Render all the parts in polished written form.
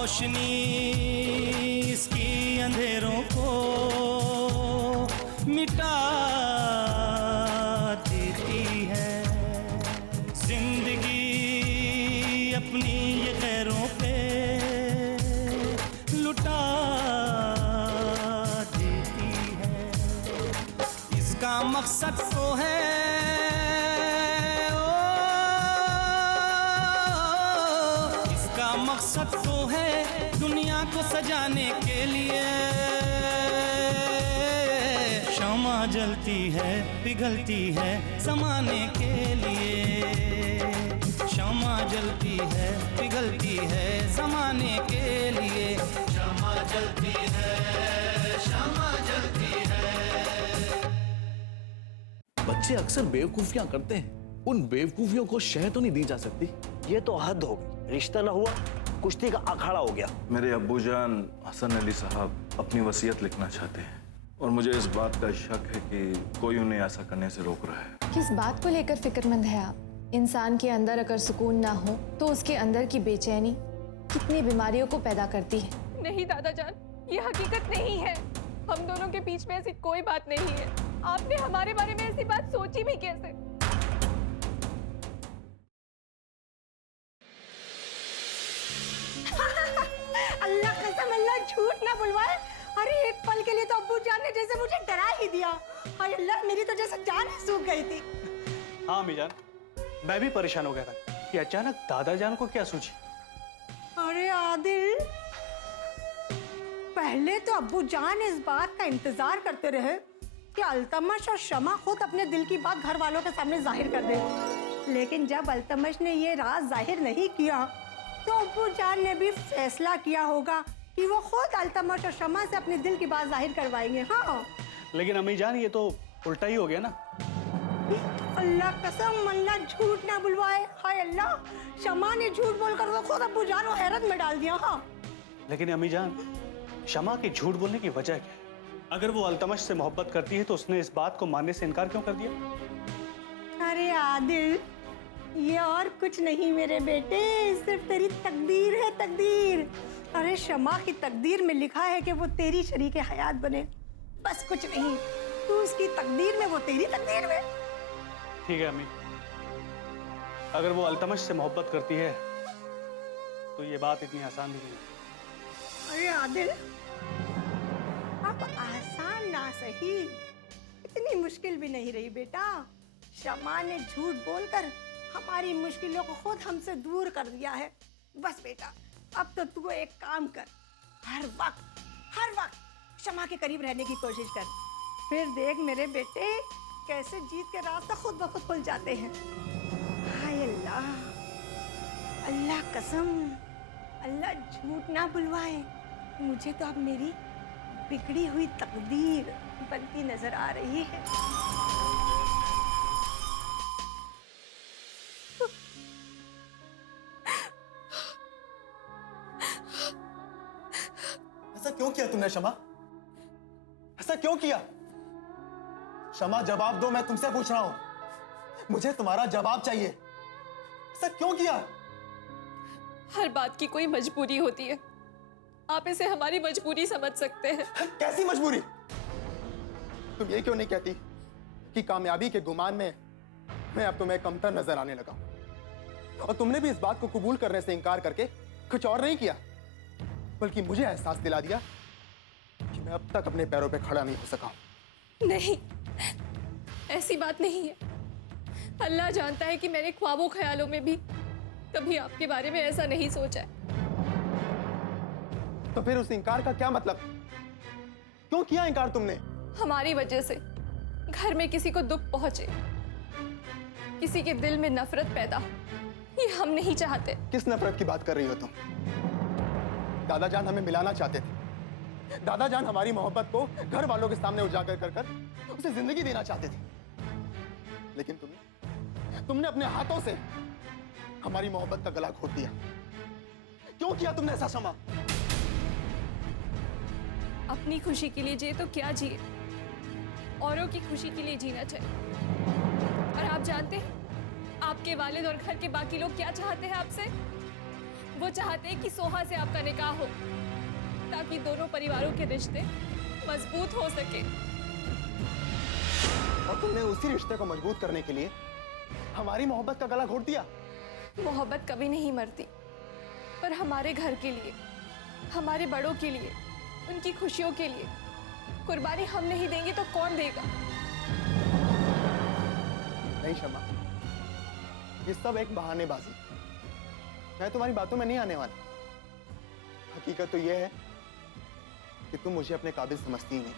रोशनी इसकी अंधेरों को मिटा देती है। जिंदगी अपनी ये गैरों पे लुटा देती है। इसका मकसद तो है मकसद तो है दुनिया को सजाने के लिए। शम्मा जलती है पिघलती है ज़माने के लिए। शम्मा जलती है पिघलती है ज़माने के लिए। शम्मा जलती है, शम्मा जलती है। बच्चे अक्सर बेवकूफियां करते हैं, उन बेवकूफियों को शह तो नहीं दी जा सकती। ये तो हद हो गई, रिश्ता ना हुआ कुश्ती का अखाड़ा हो गया। मेरे अब्बूजान हसन अली साहब अपनी वसीयत लिखना चाहते हैं और मुझे इस बात का शक है कि कोई उन्हें ऐसा करने से रोक रहा है। किस बात को लेकर फिक्रमंद है आप? इंसान के अंदर अगर सुकून ना हो तो उसके अंदर की बेचैनी कितनी बीमारियों को पैदा करती है। नहीं दादा जान, ये हकीकत नहीं है। हम दोनों के बीच में ऐसी कोई बात नहीं है। आपने हमारे बारे में ऐसी बात सोची भी कैसे? अल्लाह कसम, अल्लाह झूठ ना बुलवाए। अरे एक पल के लिए तो अब्बू जान ने जैसे मुझे डरा ही दिया। हाय अल्लाह, मेरी तो जैसे जान ही सूख गई थी। हाँ अम्मी जान, मैं भी परेशान हो गया था कि अचानक दादा जान को क्या सूझी। अरे आदिल, पहले तो अब्बू जान इस बात का इंतजार करते रहे कि अल्तमश और शमा खुद अपने दिल की बात घर वालों के सामने जाहिर कर दे। लेकिन जब अल्तमश ने ये राज जाहिर नहीं किया तो अब्बू जान ने भी फैसला किया होगा कि वो खुद अल्तमश और शमा से अपने दिल की बात जाहिर करवाएंगे। हाँ, लेकिन अम्मी जान ये तो उल्टा ही हो गया ना। अल्लाह कसम, अल्लाह झूठ ना बुलवाए। हाय अल्लाह, शमा ने झूठ बोलकर वो खुद अब्बू जान को हैरत में डाल दिया। हाँ, लेकिन अम्मी जान, शमा के झूठ बोलने की वजह क्या है? अगर वो अल्तमश से मोहब्बत करती है तो उसने इस बात को मानने से इनकार क्यों कर दिया? अरे आदिल, ये और कुछ नहीं मेरे बेटे, सिर्फ तेरी तकदीर है, तकदीर। अरे शमा की तकदीर में लिखा है कि वो तेरी शरीके हयात बने, बस कुछ नहीं। तू उसकी तकदीर में, वो तेरी तकदीर में। ठीक है अम्मी, अगर वो अल्तमश से मोहब्बत करती है तो ये बात इतनी आसान भी नहीं। अरे आदिल, अब आसान ना सही, इतनी मुश्किल भी नहीं रही बेटा। शमा ने झूठ बोलकर हमारी मुश्किलों को खुद हमसे दूर कर दिया है। बस बेटा, अब तो तू एक काम कर, हर वक्त शमा के करीब रहने की कोशिश कर। फिर देख मेरे बेटे, कैसे जीत के रास्ते खुद ब खुद खुल जाते हैं। हाय अल्लाह, अल्लाह कसम, अल्लाह झूठ ना बुलवाए। मुझे तो अब मेरी बिगड़ी हुई तकदीर बनती नजर आ रही है। ऐसा क्यों किया तुमने शमा? ऐसा क्यों किया? शमा जवाब दो, मैं तुमसे पूछ रहा हूं। मुझे तुम्हारा जवाब चाहिए। ऐसा क्यों किया? हर बात की कोई मजबूरी होती है। आप इसे हमारी मजबूरी समझ सकते हैं। कैसी मजबूरी? तुम ये क्यों नहीं कहती कि कामयाबी के गुमान में मैं अब तुम्हें कमतर नजर आने लगा? और तुमने भी इस बात को कबूल करने से इनकार करके कुछ और नहीं किया, बल्कि मुझे एहसास दिला दिया कि मैं अब तक अपने पैरों पे खड़ा नहीं हो सका। नहीं, ऐसी बात नहीं है। अल्लाह जानता है कि मैंने ख्वाबों ख्यालों में भी कभी आपके बारे में ऐसा नहीं सोचा है। तो फिर उस इनकार का क्या मतलब? क्यों किया इनकार तुमने? हमारी वजह से घर में किसी को दुख पहुंचे, किसी के दिल में नफरत पैदा हो, ये हम नहीं चाहते। किस नफरत की बात कर रही हो तुम? दादा जान हमें मिलाना चाहते थे। दादा जान हमारी मोहब्बत को घर वालों के सामने उजागर कर कर उसे जिंदगी देना चाहते थे। लेकिन तुमने अपने हाथों से हमारी मोहब्बत का गला घोट दिया। क्यों किया तुमने ऐसा शमा? अपनी खुशी के लिए जिए तो क्या जिए, औरों की खुशी के लिए जीना चाहिए। और आप जानते हैं आपके वालिद और घर के बाकी लोग क्या चाहते हैं आपसे? वो चाहते हैं कि सोहा से आपका निकाह हो, ताकि दोनों परिवारों के रिश्ते मजबूत हो सके। और तुमने उसी रिश्ते को मजबूत करने के लिए हमारी मोहब्बत का गला घोट दिया। मोहब्बत कभी नहीं मरती, पर हमारे घर के लिए, हमारे बड़ों के लिए, उनकी खुशियों के लिए कुर्बानी हम नहीं देंगे तो कौन देगा? नहीं शमा, ये सब एक बहानेबाजी। मैं तुम्हारी बातों में नहीं आने वाला। हकीकत तो ये है कि तुम मुझे अपने काबिल समझती ही नहीं।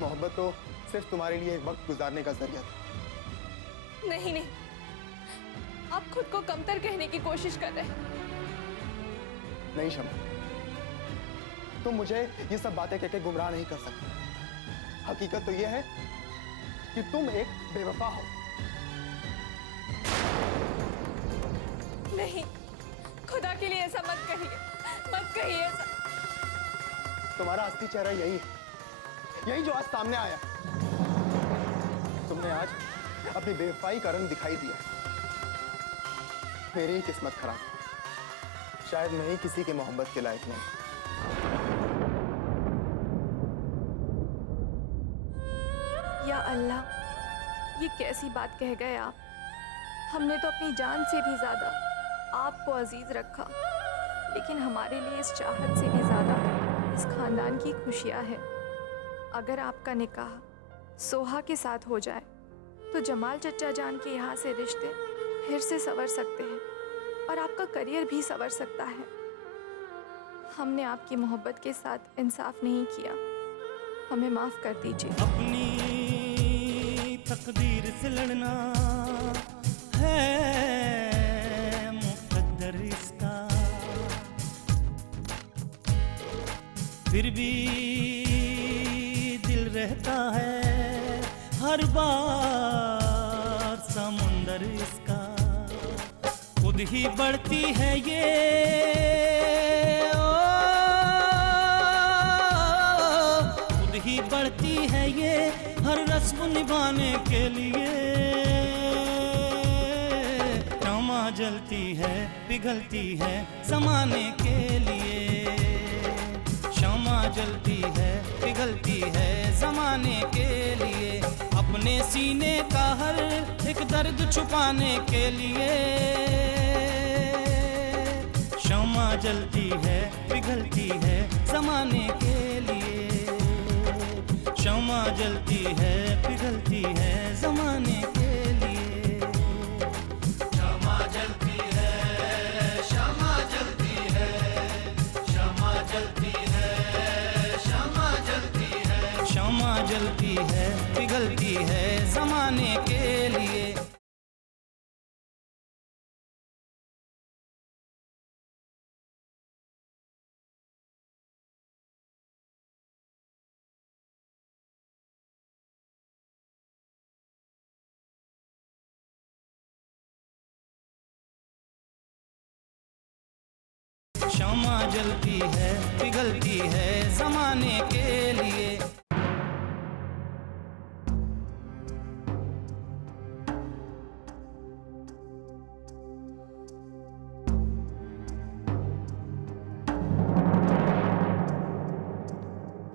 मोहब्बत तो सिर्फ तुम्हारे लिए एक वक्त गुजारने का जरिया था। नहीं नहीं, आप खुद को कमतर कहने की कोशिश कर रहे हैं। नहीं शमा, तुम मुझे ये सब बातें कहकर गुमराह नहीं कर सकते। हकीकत तो ये है कि तुम एक बेवफा हो। नहीं, खुदा के लिए ऐसा मत कहिए, मत कहिए ऐसा। तुम्हारा असली चेहरा यही है, यही जो आज सामने आया। तुमने आज अपनी बेवफाई का रंग दिखाई दिया। मेरी ही किस्मत खराब, शायद मैं ही किसी के मोहब्बत के लायक नहीं। या अल्लाह, ये कैसी बात कह गए आप। हमने तो अपनी जान से भी ज्यादा आपको अजीज रखा, लेकिन हमारे लिए इस चाहत से भी ज्यादा इस खानदान की खुशियां हैं। अगर आपका निकाह सोहा के साथ हो जाए तो जमाल चचा जान के यहाँ से रिश्ते फिर से संवर सकते हैं और आपका करियर भी संवर सकता है। हमने आपकी मोहब्बत के साथ इंसाफ नहीं किया, हमें माफ कर दीजिए। अपनी तकदीर से लड़ना है मुकद्दर इसका, फिर भी दिल रहता है हर बार समुंदर इसका। खुद ही बढ़ती है ये खुद ही बढ़ती है ये हर रस्म निभाने के लिए। शम्मा जलती है पिघलती है ज़माने के लिए। शम्मा जलती है पिघलती है ज़माने के लिए। अपने सीने का हर एक दर्द छुपाने के लिए। शम्मा जलती है पिघलती है ज़माने के लिए। शम्मा जलती है पिघलती है ज़माने के लिए। शम्मा जलती है, शम्मा जलती है, शम्मा जलती है, शम्मा जलती है। शम्मा जलती है पिघलती है ज़माने के लिए। शम्मा जलती है पिघलती है ज़माने के लिए।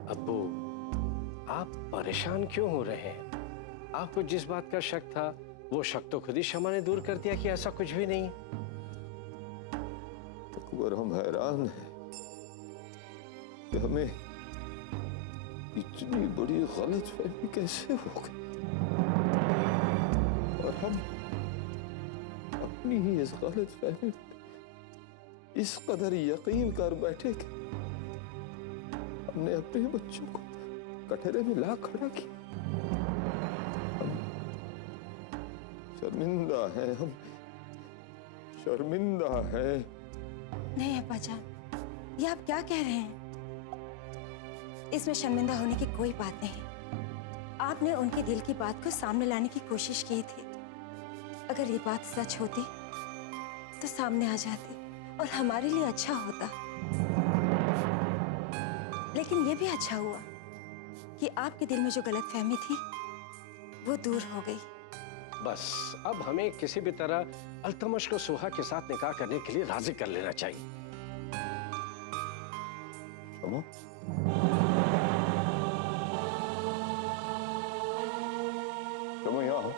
अब्बू, आप परेशान क्यों हो रहे हैं? आपको जिस बात का शक था वो शक तो खुद ही शमा ने दूर कर दिया कि ऐसा कुछ भी नहीं। अकबर, हम हैरान हैं कि हमें इतनी बड़ी गलतफहमी कैसे हो गई और हम अपनी ही इस गलतफहमी पर इस कदर यकीन कर बैठे कि हमने अपने बच्चों को कटहरे में ला खड़ा किया। हम शर्मिंदा हैं, हम शर्मिंदा हैं। नहीं अब्बा जान, ये आप क्या कह रहे हैं? इसमें शर्मिंदा होने की कोई बात नहीं। आपने उनके दिल की बात को सामने लाने की कोशिश की थी। अगर ये बात सच होती तो सामने आ जाती और हमारे लिए अच्छा होता। लेकिन ये भी अच्छा हुआ कि आपके दिल में जो गलतफहमी थी वो दूर हो गई। बस अब हमें किसी भी तरह अल्तमश को सोहा के साथ निकाह करने के लिए राजी कर लेना चाहिए। शमा, शमा यहाँ आओ।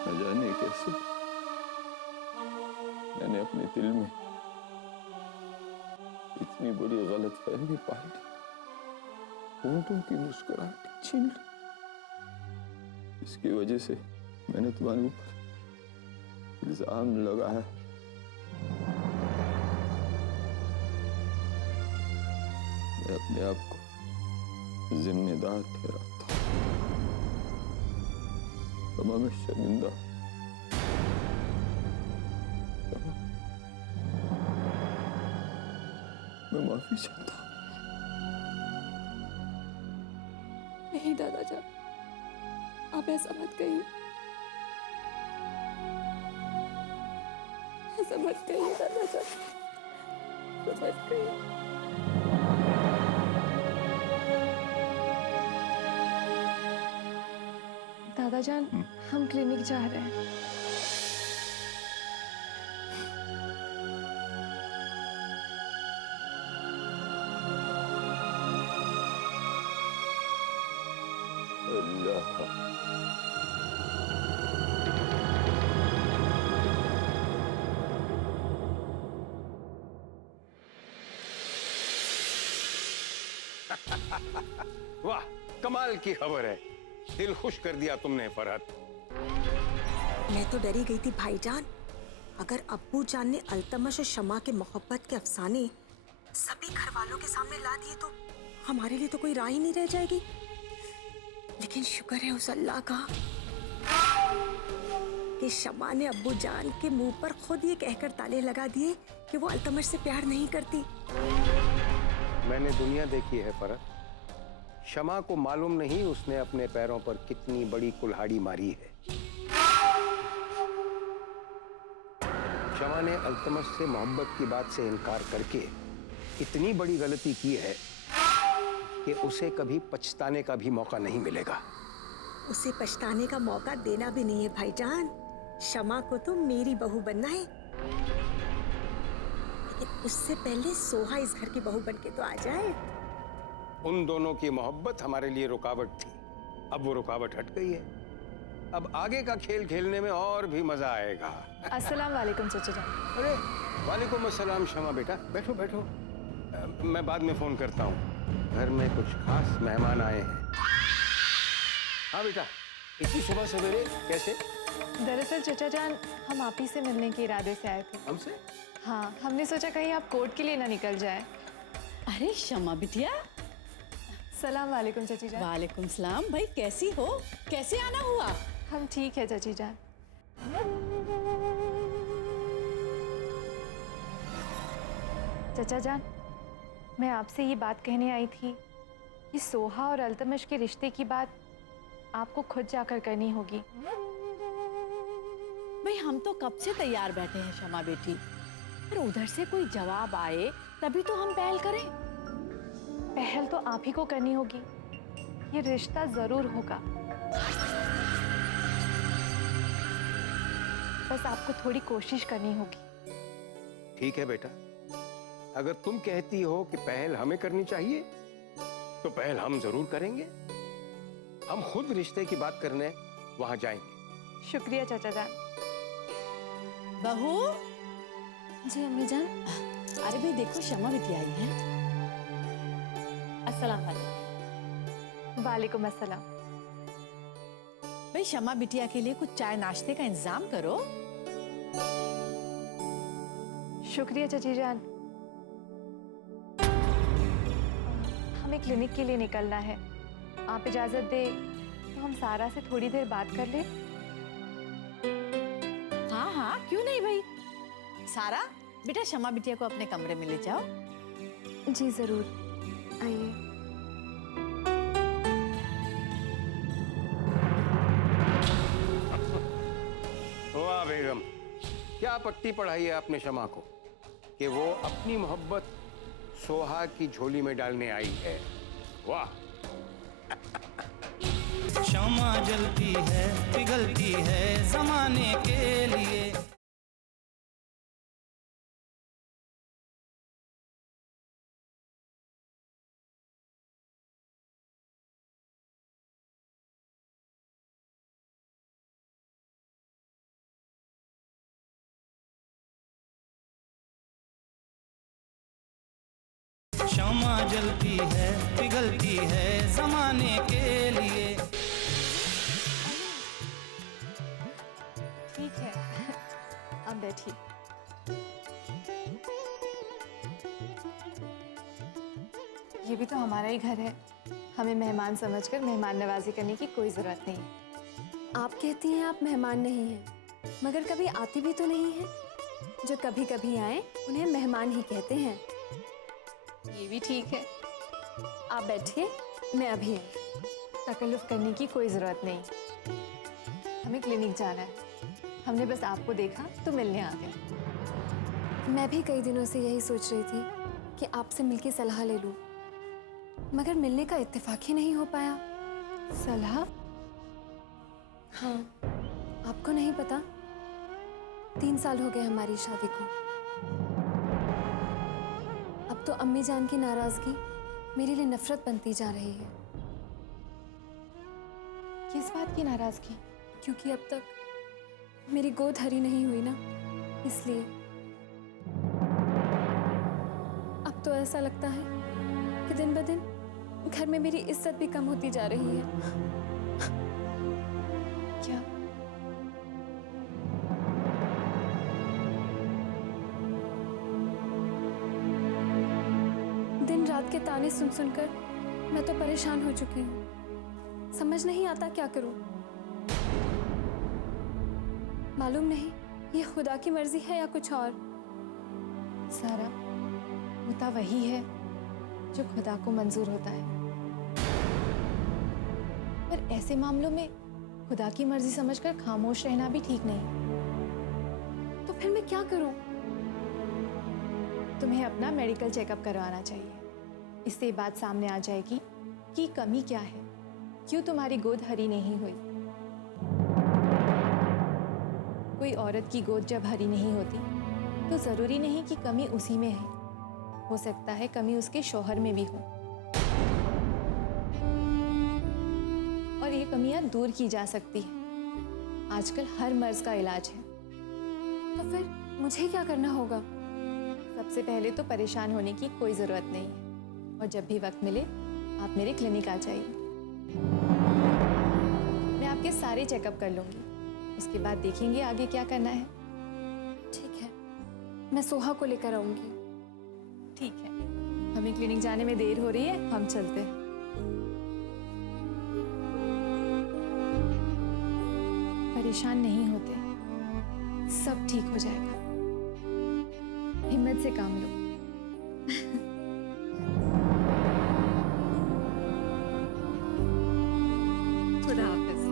न जाने कैसे मैंने अपने दिल में इतनी बड़ी गलतफहमी पाल ली, होंठों की मुस्कुराहट छीन ली। इसकी वजह से मैंने तुम्हारे ऊपर इल्जाम लगाया। मैं अपने आप को जिम्मेदार ठहराता हूं। क्षमा, मैं शर्मिंदा हूं। क्षमा, मैं माफी चाहता हूं। नहीं दादाजान, आप ऐसा मत कहिए, ऐसा मत कहिए दादाजान, ऐसा मत कहिए। दादाजान, हम क्लिनिक जा रहे हैं। अल्लाह। वाह, कमाल की खबर है। दिल खुश कर दिया तुमने फरहत। मैं तो डरी गई थी भाईजान, अगर अब्बू जान ने अल्तमश और शमा के मोहब्बत के अफसाने सभी घर वालों के सामने ला दिए तो हमारे लिए तो कोई राह ही नहीं रह जाएगी। लेकिन शुक्र है उस अल्लाह का कि शमा ने अब्बू जान के मुंह पर खुद ये कहकर ताले लगा दिए कि वो अल्तमश से प्यार नहीं करती। मैंने दुनिया देखी है फरहत। शमा को मालूम नहीं उसने अपने पैरों पर कितनी बड़ी कुल्हाड़ी मारी है। शमा ने अल्तमश से मोहब्बत की बात से इनकार करके इतनी बड़ी गलती की है कि उसे कभी पछताने का भी मौका नहीं मिलेगा। उसे पछताने का मौका देना भी नहीं है भाईजान। शमा को तो मेरी बहू बनना है, लेकिन उससे पहले सोहा इस घर की बहू बनके तो आ जाए। उन दोनों की मोहब्बत हमारे लिए रुकावट थी, अब वो रुकावट हट गई है। अब आगे का खेल खेलने में और भी मजा आएगा। अस्सलाम वालेकुम चाचा जान। अरे वालेकुम अस्सलाम शमा बेटा, बैठो बैठो। मैं बाद में फोन करता हूँ, घर में कुछ खास मेहमान आए हैं। हाँ बेटा, इतनी सुबह सवेरे कैसे? दरअसल चाचा जान, हम आप ही से मिलने के इरादे से आए थे। हमसे? हाँ, हमने सोचा कहीं आप कोर्ट के लिए ना निकल जाए। अरे शमा बिटिया। सलाम वालेकुम चाची जान। वालेकुम सलाम। भाई कैसी हो, कैसे आना हुआ? हम ठीक है चाची जान। चाचा जान, मैं आपसे ये बात कहने आई थी कि सोहा और अल्तमश के रिश्ते की बात आपको खुद जाकर करनी होगी। भाई हम तो कब से तैयार बैठे हैं शमा बेटी, पर उधर से कोई जवाब आए तभी तो हम पहल करें। पहल तो आप ही को करनी होगी, ये रिश्ता जरूर होगा। बस आपको थोड़ी कोशिश करनी होगी। ठीक है बेटा, अगर तुम कहती हो कि पहल हमें करनी चाहिए तो पहल हम जरूर करेंगे। हम खुद रिश्ते की बात करने वहां जाएंगे। शुक्रिया चाचा जान। बहू। जी अम्मी जान। अरे भाई देखो शमा बिटिया आई है। अस्सलाम वालेकुम। वालेकुम अस्सलाम। भाई शमा बिटिया के लिए कुछ चाय नाश्ते का इंतजाम करो। शुक्रिया चाची जान। हमें क्लिनिक के लिए निकलना है, आप इजाजत दे तो हम सारा से थोड़ी देर बात कर ले। हाँ हाँ क्यों नहीं भाई। सारा बेटा शमा बिटिया को अपने कमरे में ले जाओ। जी जरूर, आइए। वाह बेगम, क्या पट्टी पढ़ाई है आपने शमा को। कि वो अपनी मोहब्बत सोहा की झोली में डालने आई है। वाह! क्षमा जलती है पिघलती है जमाने के लिए। क्षमा जलती है पिघलती है जमाने के लिए। ठीक है, अब बैठिए। ये भी तो हमारा ही घर है, हमें मेहमान समझकर मेहमान नवाजी करने की कोई ज़रूरत नहीं है। आप कहती हैं आप मेहमान नहीं हैं, मगर कभी आती भी तो नहीं है। जो कभी कभी आए उन्हें मेहमान ही कहते हैं। ये भी ठीक है। आप बैठिए, मैं अभी आई। तकल्लुफ़ करने की कोई ज़रूरत नहीं, हमें क्लिनिक जाना है। हमने बस आपको देखा तो मिलने आ गए। मैं भी कई दिनों से यही सोच रही थी कि आपसे मिलके सलाह ले लूं, मगर मिलने का इत्तेफाक ही नहीं हो पाया। सलाह? हाँ, आपको नहीं पता, 3 साल हो गए हमारी शादी को। अब तो अम्मी जान की नाराजगी मेरे लिए नफरत बनती जा रही है। किस बात की नाराजगी? क्योंकि अब तक मेरी गोद हरी नहीं हुई ना, इसलिए। अब तो ऐसा लगता है कि दिन ब दिन घर में मेरी इज्जत भी कम होती जा रही है। क्या? दिन रात के ताने सुन सुनकर मैं तो परेशान हो चुकी हूँ। समझ नहीं आता क्या करूँ। मालूम नहीं ये खुदा की मर्जी है या कुछ और। सारा, होता वही है जो खुदा को मंजूर होता है, पर ऐसे मामलों में खुदा की मर्जी समझकर खामोश रहना भी ठीक नहीं। तो फिर मैं क्या करूं? तुम्हें अपना मेडिकल चेकअप करवाना चाहिए। इससे ये बात सामने आ जाएगी कि कमी क्या है, क्यों तुम्हारी गोद हरी नहीं हुई। कोई औरत की गोद जब हरी नहीं होती तो जरूरी नहीं कि कमी उसी में है, हो सकता है कमी उसके शौहर में भी हो, और ये कमियां दूर की जा सकती है। आजकल हर मर्ज का इलाज है। तो फिर मुझे क्या करना होगा? सबसे पहले तो परेशान होने की कोई जरूरत नहीं है, और जब भी वक्त मिले आप मेरे क्लिनिक आ जाइए। मैं आपके सारे चेकअप कर लूंगी, उसके बाद देखेंगे आगे क्या करना है। ठीक है, मैं सोहा को लेकर आऊंगी। ठीक है, हमें क्लिनिक जाने में देर हो रही है, हम चलते हैं। परेशान नहीं होते, सब ठीक हो जाएगा। हिम्मत से काम लो। खुदा हाफिज।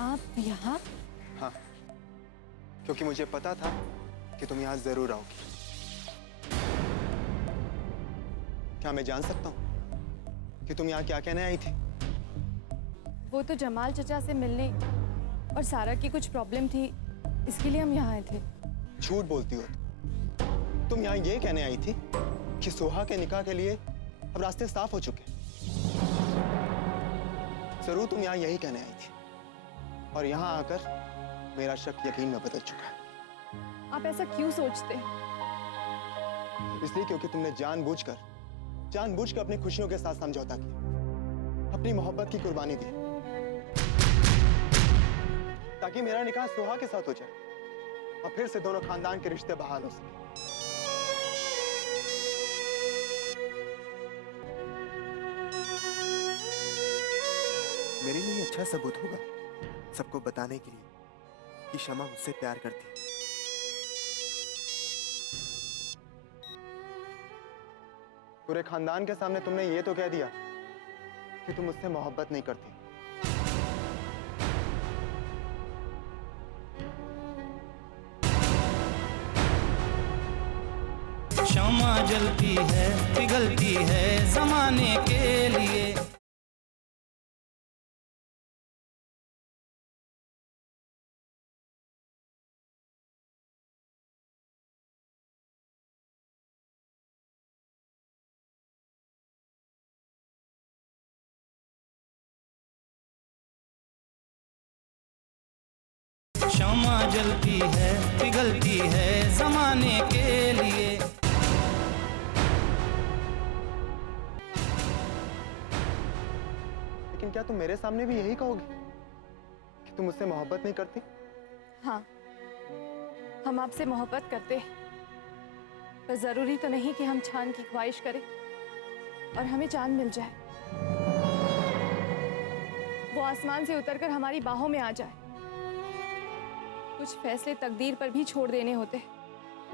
आप यहाँ? हाँ, क्योंकि मुझे पता था कि तुम यहाँ जरूर आओगी। क्या मैं जान सकता हूँ कि तुम यहाँ क्या कहने आई थी? वो तो जमाल चचा से मिलने और सारा की कुछ प्रॉब्लम थी, इसके लिए हम यहाँ आए थे। झूठ बोलती हो तुम यहाँ ये कहने आई थी कि सोहा के निकाह के लिए अब रास्ते साफ हो चुके। जरूर तुम यहाँ यही कहने आई थी, और यहाँ आकर मेरा शक यकीन में बदल चुका है। आप ऐसा क्यों सोचते हैं? इसलिए क्योंकि तुमने जानबूझकर अपनी खुशियों के साथ समझौता किया, अपनी मोहब्बत की कुर्बानी दी, ताकि मेरा निकाह सोहा के साथ हो जाए और फिर से दोनों खानदान के रिश्ते बहाल हो सके। मेरे लिए अच्छा सबूत होगा सबको बताने के लिए कि शमा मुझसे प्यार करती है। पूरे खानदान के सामने तुमने ये तो कह दिया कि तुम मुझसे मोहब्बत नहीं करती। शमा जलती है पिघलती है जमाने के लिए। शमा जलती है पिघलती है जमाने के लिए। लेकिन क्या तुम मेरे सामने भी यही कहोगे कि तुम मुझसे मोहब्बत नहीं करती? हाँ, हम आपसे मोहब्बत करते हैं, पर जरूरी तो नहीं कि हम चांद की ख्वाहिश करें और हमें चांद मिल जाए, वो आसमान से उतरकर हमारी बाहों में आ जाए। कुछ फैसले तकदीर पर भी छोड़ देने होते हैं।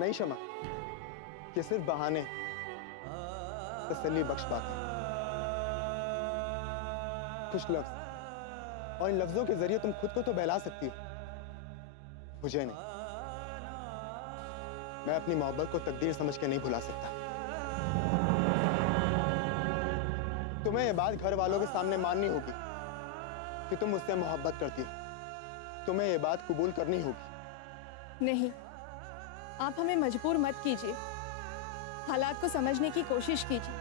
नहीं शमा, ये सिर्फ बहाने, तसल्ली बख्श बातें, कुछ लफ्ज, और इन लफ्जों के जरिए तुम खुद को तो बहला सकती हो, मुझे नहीं। मैं अपनी मोहब्बत को तकदीर समझ के नहीं भुला सकता। तुम्हें ये बात घर वालों के सामने माननी होगी कि तुम मुझसे मोहब्बत करती हो। तुम्हें ये बात कबूल करनी होगी। नहीं, आप हमें मजबूर मत कीजिए, हालात को समझने की कोशिश कीजिए।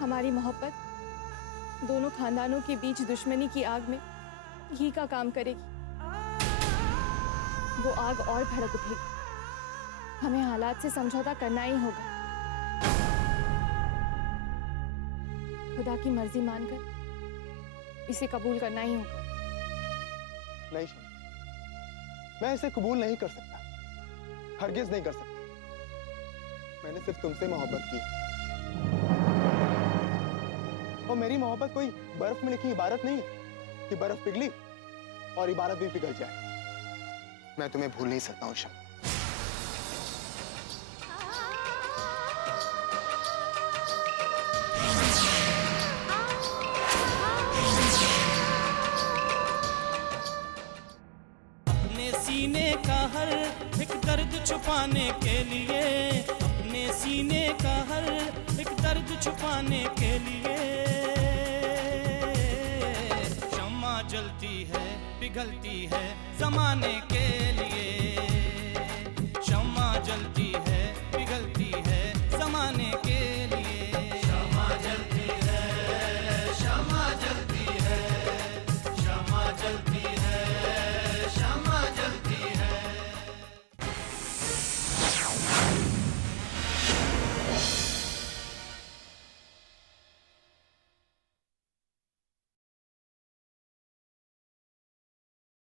हमारी मोहब्बत दोनों खानदानों के बीच दुश्मनी की आग में घी का काम करेगी। वो आग और भड़क उठेगी। हमें हालात से समझौता करना ही होगा। खुदा की मर्जी मानकर इसे कबूल करना ही होगा। नहीं शमा, मैं इसे कबूल नहीं कर सकता, हरगिज नहीं कर सकता। मैंने सिर्फ तुमसे मोहब्बत की, और मेरी मोहब्बत कोई बर्फ में लिखी इबारत नहीं है कि बर्फ पिघली और इबारत भी पिघल जाए। मैं तुम्हें भूल नहीं सकता हूँ शमा। सीने का हर एक दर्द छुपाने के लिए, अपने सीने का हर एक दर्द छुपाने के लिए शम्मा जलती है पिघलती है जमाने के लिए।